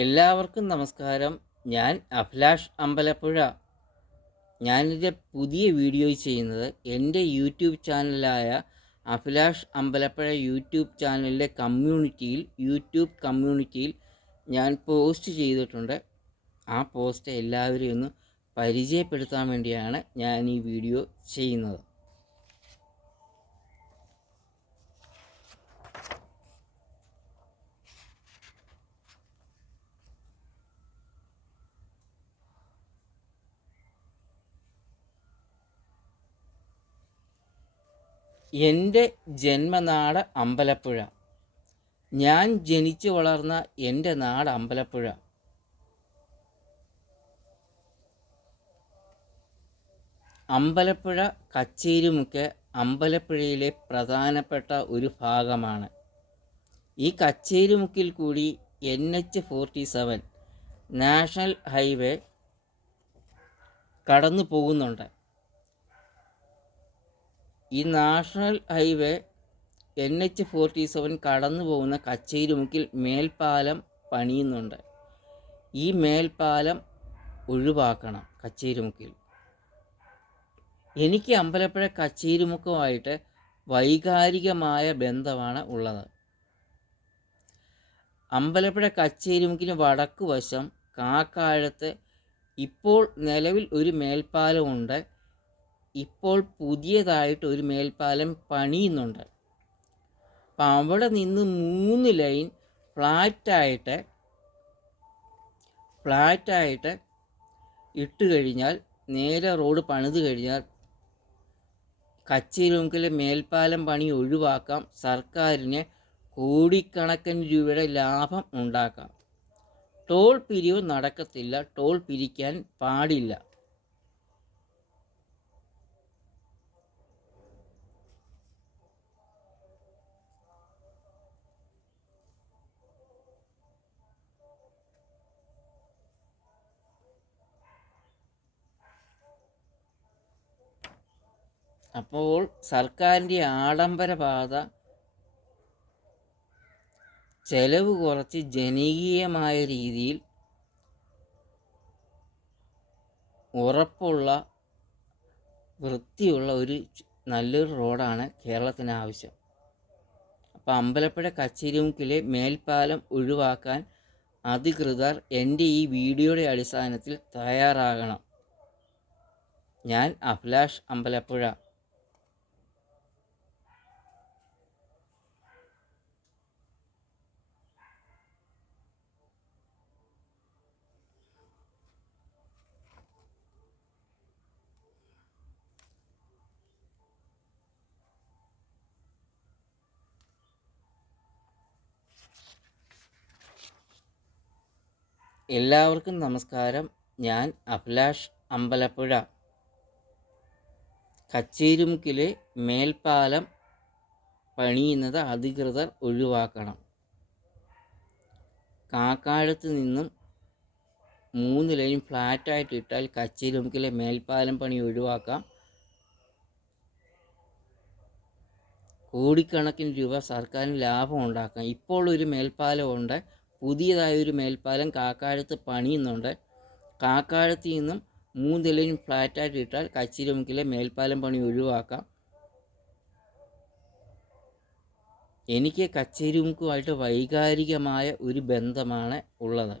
എല്ലാവർക്കും നമസ്കാരം. ഞാൻ അഭിലാഷ് അമ്പലപ്പുഴ. ഞാനിൻ്റെ പുതിയ വീഡിയോ ചെയ്യുന്നത് എൻ്റെ യൂട്യൂബ് ചാനലായ അഭിലാഷ് അമ്പലപ്പുഴ യൂട്യൂബ് ചാനലിൻ്റെ യൂട്യൂബ് കമ്മ്യൂണിറ്റിയിൽ ഞാൻ പോസ്റ്റ് ചെയ്തിട്ടുണ്ട്. ആ പോസ്റ്റ് എല്ലാവരെയും ഒന്ന് പരിചയപ്പെടുത്താൻ വേണ്ടിയാണ് ഞാൻ ഈ വീഡിയോ ചെയ്യുന്നത്. എൻ്റെ ജന്മനാട് അമ്പലപ്പുഴ. ഞാൻ ജനിച്ചു വളർന്ന എൻ്റെ നാട് അമ്പലപ്പുഴ. അമ്പലപ്പുഴ കച്ചേരിമുക്ക് അമ്പലപ്പുഴയിലെ പ്രധാനപ്പെട്ട ഒരു ഭാഗമാണ്. ഈ കച്ചേരിമുക്കിൽ കൂടി NH-47 നാഷണൽ ഹൈവേ കടന്നു പോകുന്നുണ്ട്. ഈ നാഷണൽ ഹൈവേ NH-47 കടന്നു പോകുന്ന കച്ചേരിമുക്കിൽ മേൽപ്പാലം പണിയുന്നുണ്ട്. ഈ മേൽപ്പാലം ഒഴിവാക്കണം കച്ചേരിമുക്കിൽ. എനിക്ക് അമ്പലപ്പുഴ കച്ചേരിമുക്കുമായിട്ട് വൈകാരികമായ ബന്ധമാണ് ഉള്ളത്. അമ്പലപ്പുഴ കച്ചേരിമുക്കിന് വടക്ക് വശം കാക്കാഴത്ത് ഇപ്പോൾ നിലവിൽ ഒരു മേൽപ്പാലമുണ്ട്. ഇപ്പോൾ പുതിയതായിട്ട് ഒരു മേൽപ്പാലം പണിയുന്നുണ്ട്. അപ്പം അവിടെ നിന്ന് 3 ലൈൻ ഫ്ലാറ്റായിട്ട് ഇട്ട് കഴിഞ്ഞാൽ, നേരെ റോഡ് പണിത് കഴിഞ്ഞാൽ കച്ചേരിമുക്കിലെ മേൽപ്പാലം പണി ഒഴിവാക്കാം. സർക്കാരിന് കോടിക്കണക്കിന് രൂപയുടെ ലാഭം ഉണ്ടാക്കാം. ടോൾ പിരിവ് നടക്കത്തില്ല, ടോൾ പിരിക്കാൻ പാടില്ല. അപ്പോൾ സർക്കാരിൻ്റെ ആഡംബര പാത ചെലവ് കുറച്ച് ജനകീയമായ രീതിയിൽ ഉറപ്പുള്ള വൃത്തിയുള്ള ഒരു നല്ലൊരു റോഡാണ് കേരളത്തിന് ആവശ്യം. അപ്പോൾ അമ്പലപ്പുഴ കച്ചേരിമുക്കിലെ മേൽപ്പാലം ഒഴിവാക്കാൻ അധികൃതർ എൻ്റെ ഈ വീഡിയോയുടെ അടിസ്ഥാനത്തിൽ തയ്യാറാകണം. ഞാൻ അഭിലാഷ് അമ്പലപ്പുഴ. എല്ലാവർക്കും നമസ്കാരം. ഞാൻ അഭിലാഷ് അമ്പലപ്പുഴ. കച്ചേരിമുക്കിലെ മേൽപ്പാലം പണിയുന്നത് അധികൃതർ ഒഴിവാക്കണം. കാക്കാഴത്ത് നിന്നും 3 ലൈൻ ഫ്ലാറ്റായിട്ട് ഇട്ടാൽ കച്ചേരിമുക്കിലെ മേൽപ്പാലം പണി ഒഴിവാക്കാം. കോടിക്കണക്കിന് രൂപ സർക്കാരിന് ലാഭം ഉണ്ടാക്കാം. ഇപ്പോൾ ഒരു മേൽപ്പാലമുണ്ട്, പുതിയതായൊരു മേൽപ്പാലം കാക്കാഴത്ത് പണിയുന്നുണ്ട്. കാക്കാഴത്ത് നിന്നും 3 ലൈൻ ഫ്ലാറ്റായിട്ട് ഇട്ടാൽ കച്ചേരിമുക്കിലെ മേൽപ്പാലം പണി ഒഴിവാക്കാം. എനിക്ക് കച്ചേരിമുക്കുമായിട്ട് വൈകാരികമായ ഒരു ബന്ധമാണ് ഉള്ളത്.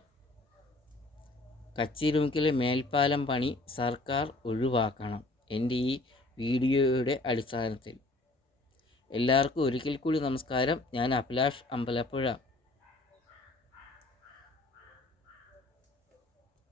കച്ചേരിമുക്കിലെ മേൽപ്പാലം പണി സർക്കാർ ഒഴിവാക്കണം എൻ്റെ ഈ വീഡിയോയുടെ അടിസ്ഥാനത്തിൽ. എല്ലാവർക്കും ഒരിക്കൽ കൂടി നമസ്കാരം. ഞാൻ അഭിലാഷ് അമ്പലപ്പുഴ.